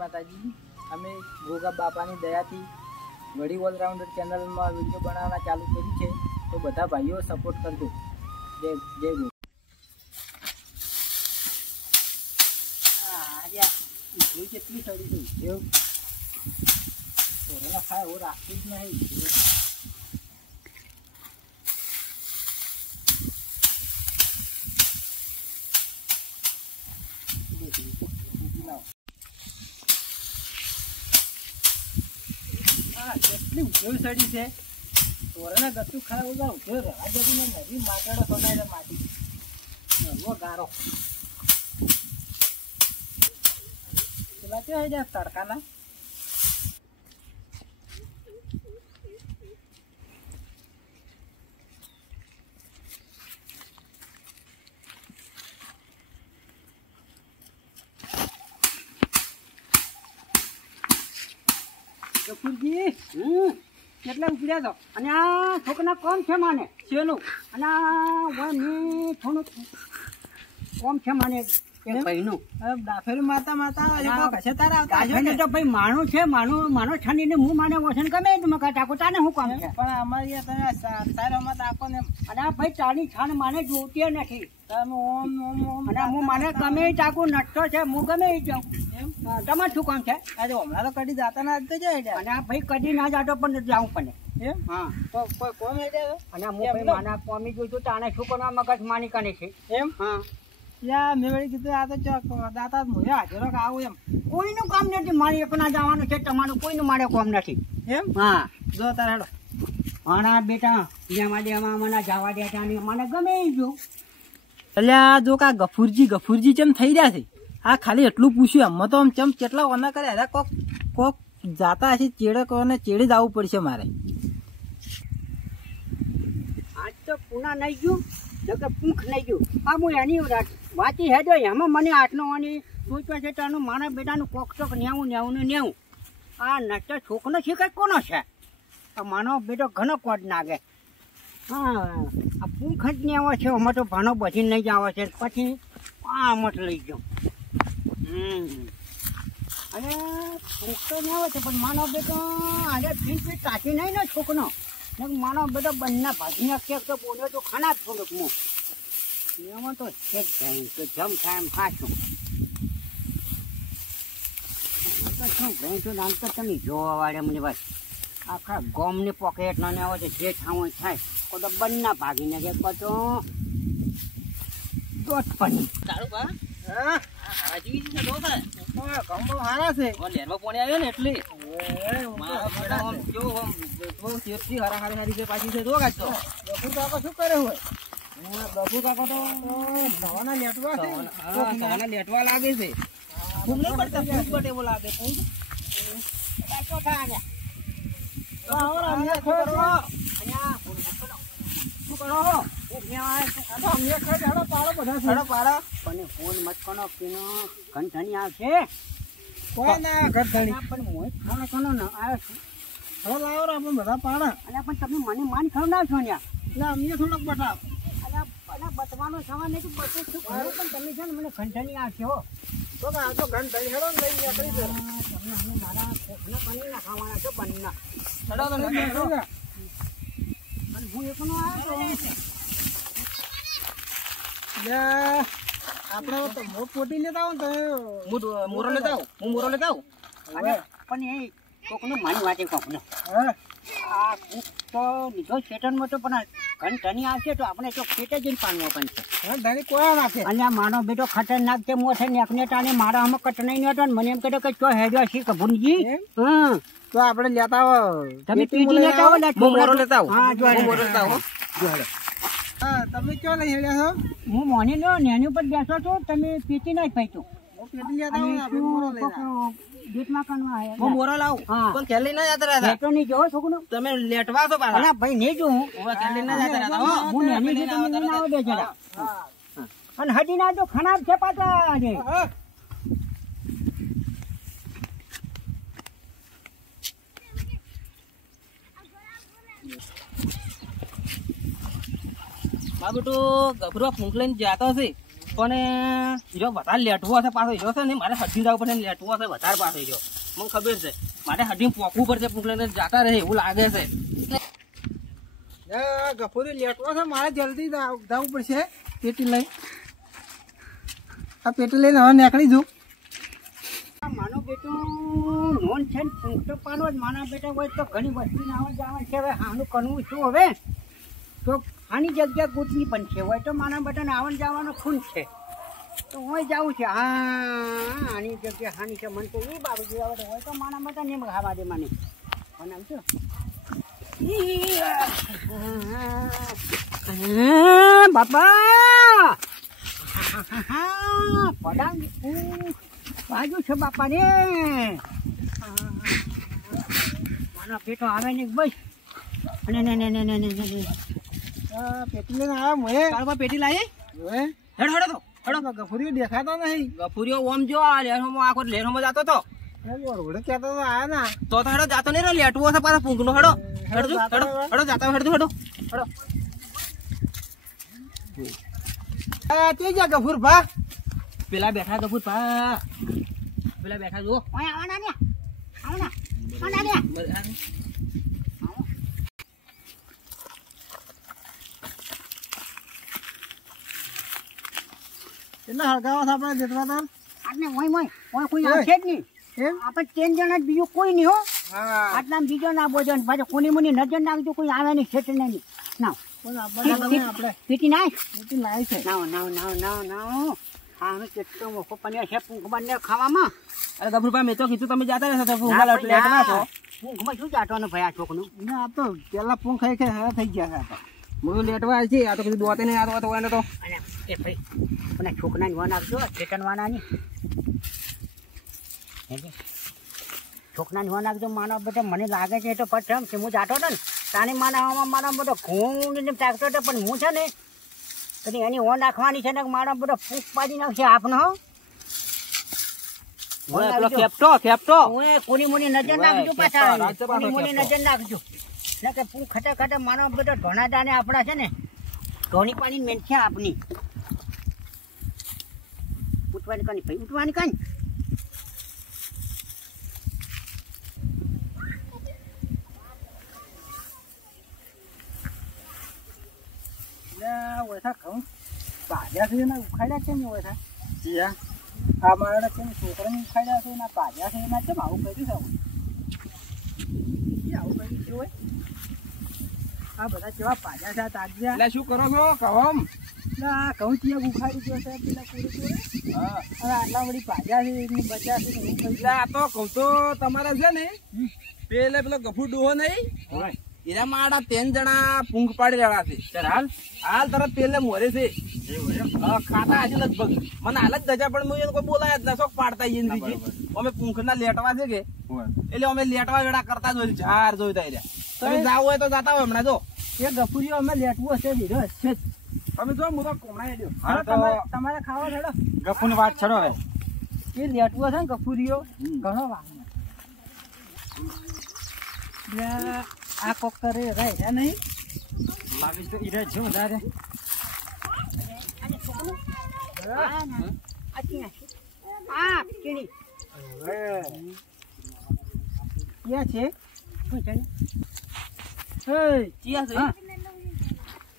માતાજી. અમે ગોગા બાપાની દયાથી વડી ઓલરાઉન્ડર ચેનલમાં વિડીયો બનાવવાના ચાલુ કરી છે, તો બધા ભાઈઓ સપોર્ટ કરજો. જય જય ગો. કેટલી સડી છે એવું કોરોના ખાય એવું રાખતું જ નહીં. કેટલી ઉભેલ સડી છે કોરોના ગતું ખાય એવું ઉભેલ રવા જતી નવી માટાડો સોનાય માટી નવો ગારો પેલા કે જાય તડકાના કપૂરજી કેટલા ઉપડ્યા તો અને આ છોકરા કોમ છે માને શેનું અને મેં થોડુંક કોમ છે માને ડાફેરું માતા તો ભાઈ માણું છે માણું છાનીને હું માને વસન ગમે તમે ટાકો તાને શું કામ છે પણ અમારી સારોમાં તાકો ને અને આ ભાઈ ચાની છાણ માને જોતી નથી તમે ઓમ ઓમ અને હું માને ગમે ટાકો નટતો છે હું ગમે જાઉં તમારે શું કામ છે આજે હમણાં તો કદી જાતા ના જ જાય અને આ ભાઈ કદી ના જાતો પણ જાઉં પણ એમ હા તો કોઈ કોમ અને હું ભાઈ માના કોમી જોઈતું તાને શું કરવા મગજ માની કાને છે એમ હા મેં વળી કીધું આ તો દાતા મોયા હાજરો આવું એમ કોઈનું કામ નથી મારે એકના જવાનું છે તમારું કોઈનું મારે કામ નથી એમ હા જો તારે હેડો મારા બેટા જેમાં દેવામાં મને જવા દેતા નહીં મને ગમે જો એટલે જો કા ગફુરજી ચમ થઈ રહ્યા છે આ ખાલી એટલું પૂછ્યું આમ તો આમ ચમ કેટલા ઓના કરે અરે કોક જાતા હશે ચેડે કોને ચેડે જ આવવું પડશે મારે આજ તો પૂના નહીં ગયું કે પૂંખ નહીં ગયું આ હું એની વાંચી હેડો એમાં મને આટલો અને સોચવા છે તાનું મારા બેટાનું કોક ચોક નેવું આ નચર છોકરો શીખાય કોનો છે આ માનો બેટો ઘણો કોટ નાગે હા આ પૂંખ જ નેવો છે અમે તો ભાનો બધી નહીં જ આવે છે પછી આ મત લઈ ગયો અને પૂંખ તો નેવો છે પણ માનો બેટો આજે ફીટ કાચી નહીં ને છોકરો માનો બેટો બંને ભાગીને કેક તો બોલ્યો તો ખાના જ થોડુંક હું એમાં તો છે જ જમ થાય એમ ખાશું શું ભેંસો નામ તો તમે જોવા વાળે મને બસ આખા ગોમની પોકેટ ના આવે છે જે થાવું થાય તો બંને ભાગીને કે તો દોટ પણ તારું બા હારા છે લેરવા પોણી આવ્યો ને એટલે પાછી છે શું કરે હોય બબુ કાકો તો સવાના લેટવા લાગે છે ખૂબ નહીં પડતા ખૂબ એવું લાગે ઘંટણી આવશે બધા પાડા અને પણ તમે મને માન ખવડાવશો ને અમને થોડોક બતાવ બતવાનો સવાલ નહીં બધું શું કરું પણ તમે છે ને મને ઘંટણી આવશે હો તો આ તો ઘંટણી હેડો લઈ નીકળી દો તમે અમે મારા ખોખના પાણી ના ખાવાના છો બંને હેડો તો અને હું એકનો આવ્યો આપણે તો પોટી લેતા આવો ને તો મોરો લેતા આવું હું મોરો લેતા આવું અને પણ એ કોકનું માની વાટે કોકનો આ તો લીધો શેટનમાં તો પણ ઘંટણી આવશે તો આપણે તો પેટે જઈને પાણવા પણ છે કોઈ નાખે અને આ માનો બેટો ખતરનાક છે મોથે નેકને ટાણે મારા આમાં કટનાઈ નતો ને મને એમ કહ્યું કે ચો હેડ્યો છે કભુનજી તો આપણે લેતા આવો તમે પીટી લેતા આવો મોરો લેતા આવો હા જો મોરો લેતા આવો હા તમે ક્યાં લઈ હેડ્યા છો હું મોની નો નેની ઉપર બેસો છો તમે પીટી ના પૈતો હું પીટી લેતા આવું આપણે મોરો લેતા ગીતમાં કનવા આયા હું મોરો લાવું પણ કેલી ના જાતા રહા તો નહીં જો છોકનો તમે લેટવા તો પાછા અલા ભાઈ નહીં જો હું કેલી ના જાતા રહા હું નેની જે તમે ના આવો દે જરા અને હજી ના જો ખરાબ છે પાછા ને બાબુ તો ગભરો ફૂંક લઈને જાતો છે પણ હીરો વધારે લેટવો હશે પાછો હીરો છે ને મારે હડી જવું પડે લેટવો હશે વધારે પાછો હીરો મને ખબર છે મારે હડી પોકવું પડશે પૂછલે જાતા રહે એવું લાગે છે ગફુરી લેટવો છે મારે જલ્દી જવું પડશે પેટી લઈ આ પેટી લઈને હવે નીકળી જઉં માનો બેટો નોન છે ને પૂંખતો પાનો જ માના બેટા હોય તો ઘણી વસ્તુ આવવા જવા છે હવે આનું કરવું શું હવે તો આની જગ્યા ગોતની પણ છે હોય તો માના બેટાને આવન જવાનો ખૂન છે તો હું જાઉં છે હા આની જગ્યા હાની છે મને તો એ બાબુ જેવા હોય તો માના બેટા ને ખાવા દે મને બનાવ છો બાપા પડાંગ બાજુ છે બાપા ને માનો પેટો આવે ને બસ પેટી લઈને આવ્યા મોએ તારા પેટી લાવી હેડ હેડો તો હેડો ગફુરીઓ દેખાતો નહીં ગફુરીઓ ઓમ જો આ લેરોમાં આખો લેરોમાં જાતો તો રોડે કહેતો તો આયા ના તો હેડો જાતો નહીં રે લેટવો હશે પાછો પૂંખનો હેડો હેડો હેડો હેડો જાતા હેડો હેડો હેડો તે જા ગફુર ભા પેલા બેઠા ગફુર ભા પેલા બેઠા જો આવવાના ને આવવાના ને કેટલા હળગાવા છે આપણે જેટલા તાર આટલે ઓય કોઈ આવશે જ નહીં એમ આપણે 3 જણા જ બીજું કોઈ નહીં હો આટલા બીજો ના બોજો ને પાછો કોની મુની નજર નાખજો કોઈ આવે નહીં છેટે નહીં ના આપણે પીટી નાય છે નાવ હા કેટલો મોકો પન્યા છે પૂંખમાં ને ખાવામાં અરે ગફુરભાઈ મેં તો કીધું તમે જાતા રહેશો તો પૂંખમાં લેટવા છો પૂંખમાં શું જાટવાનું ભાઈ આ છોકનું ના આ તો પેલા પૂંખ ખાઈ ખાઈ થઈ ગયા છે મું લેટવા છે આ તો કીધું દોતે નહીં આતો હોય તો અને એ ભાઈ મને છોકરાને વન આપજો ચેતનવાના ની છોકરાને વન આપજો માનો બધા મને લાગે છે તો પટમ છે હું જાતો હતો ને તાની માનાવામાં મારા બધો ઘૂંડીને તાકતો હતો પણ હું છે ને કદી એની ઓન નાખવાની છે ને મારા બધો ફૂંક પાડી નાખશે આપનો ખેપટો કોની મુની નજર નાખજો પાછા કોની મુની નજર નાખજો ને કે પૂ ખટા ખટા માનો બધો ઢોણા દાને આપણા છે ને ઢોણી પાણી મેન છે આપની ઉઠવાની કાની ભાઈ ઉઠવાની કાની ઓછા કહું ભાજ્યા છે એના ઉખાડ્યા છે ને ઓછા જીયા આ મારા છે ને છોકરાને ઉખાડ્યા છે એના ભાજ્યા છે એના કેમ આવું કર્યું છે આવું કર્યું છે હોય આ બધા કેવા ભાજ્યા છે તાજ્યા એટલે શું કરો છો કહમ ના કહું ત્યાં ઉખાડી ગયો છે પેલા પૂરે હા આટલા વળી ભાજ્યા છે એની બચ્યા છે એટલે આ તો કહું તો તમારે છે ને પેલો ગફુર ડોહો નહીં એના માડા 3 જણા પૂંખ પાડી રહ્યા છે હાલ તરત પેલે મોરે છે ખાતા હજી લગભગ મને હાલ જ ગજા પણ હું કોઈ બોલાય જ ના શોખ પાડતા અમે પૂંખ ના લેટવા છે કે એટલે અમે લેટવા વેડા કરતા જ હોય ઝાર જોઈતા તમે જાવ હોય તો જાતા હોય હમણાં જો એ ગફુરીઓ અમે લેટવું હશે બીજો હશે તમે જો હું તો કોમડા તમારે ખાવા છોડો ગફુની વાત છોડો હવે એ લેટવું હશે ને ગફુરીઓ ઘણો વાહ આ કોક કરે રહે નહીં લાગે તો ઈરે જો વધારે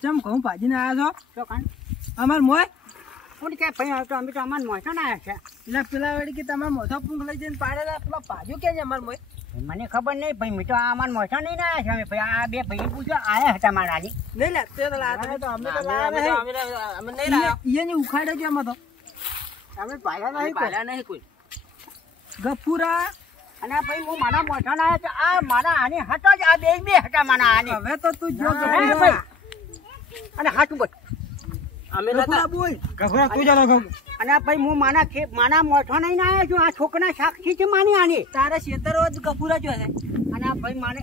ચમ કહું ભાજી ને આવ્યા છો અમાર મોય કોણ કે ભાઈ તો અમે તો અમાર મોય ને આવ્યા છે એટલે પેલા વળી કે તમારે મોથો પૂંખ લઈ જઈને પાડેલા પેલા ભાજુ કે છે અમાર મોય મને ખબર નહીં ભાઈ મેં તો અમાર મોટા નહીં ના આવ્યા છે ભાઈ આ બે ભાઈ પૂછો આયા હતા મારા આજી નહીં લે તે તો ઉખાડે છે આમાં તો અમે પાડ્યા નહીં કોઈ ગફુરા અને ભાઈ હું મારા મોટા ના આવ્યા છે આ મારા આને હતો જ આ બે હતા મારા આને હવે તો તું જો ભાઈ અને હાથ બોલ અમે નતા બોલ ગફુરા તું ચાલો ગમ અને ભાઈ હું માના મોઠો નહીં ના આવ્યો છું આ છોકરા સાક્ષી છે માની આની તારે શેતર ગફુરા જો છે અને આ ભાઈ માને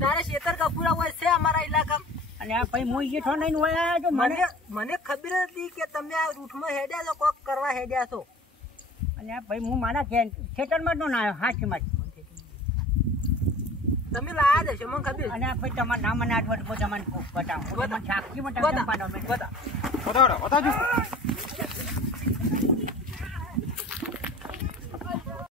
તારે શેતર ગફુરા હોય છે અમારા ઇલાકામાં અને આ ભાઈ હું જેઠો નહીં હોય આવ્યો છું મને ખબર હતી કે તમે આ રૂટમાં હેડ્યા છો કોક કરવા હેડ્યા છો અને આ ભાઈ હું માના ખેતરમાં જ ના આવ્યો હાથમાં તમે લાયા દેશો મને ખબર અને આ ભાઈ તમારા નામ મને આઠવટ તમને બતાવો સાક્ષીમાં તમે બતાવો